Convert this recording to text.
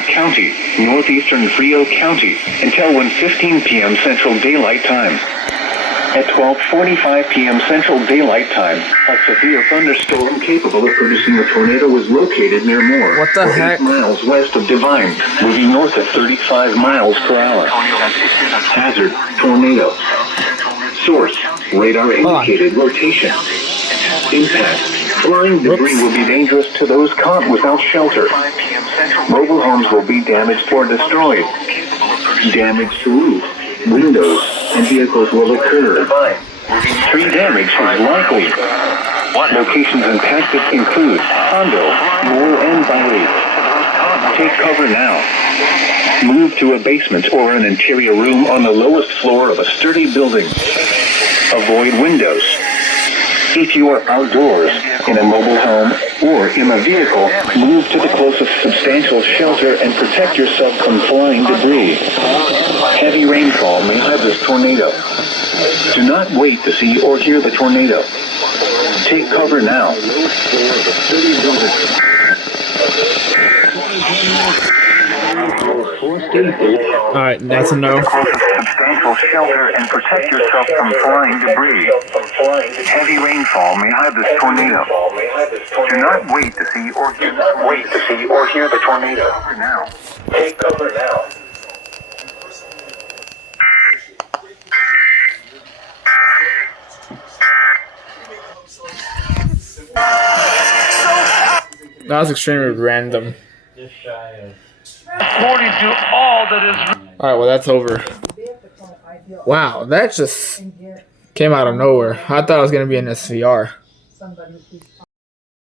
County, northeastern Frio County, until 1:15 p.m. Central Daylight Time. At 12:45 p.m. Central Daylight Time, a severe thunderstorm capable of producing a tornado was located near Moore, What the heck? 8 miles west of Divine, moving north at 35 miles per hour. Hazard, tornado. Source, radar indicated rotation. Impact, flying debris will be dangerous to those caught without shelter. Mobile homes will be damaged or destroyed. Damage to roof, windows, and vehicles will occur. Tree damage is likely. Locations impacted include Hondo, Moore, and Valley. Take cover now. Move to a basement or an interior room on the lowest floor of a sturdy building. Avoid windows. If you are outdoors, in a mobile home, or in a vehicle, move to the closest substantial shelter and protect yourself from flying debris. Heavy rainfall may hide this tornado. Do not wait to see or hear the tornado. Take cover now. Alright, that's a no. Substantial shelter and protect yourself from flying debris. Heavy rainfall may hide this tornado. Do not wait to see or hear the tornado. Now. Take cover now. That was extremely random. According to all that is. Alright, well that's over. Wow, that just came out of nowhere. I thought I was gonna be in SVR.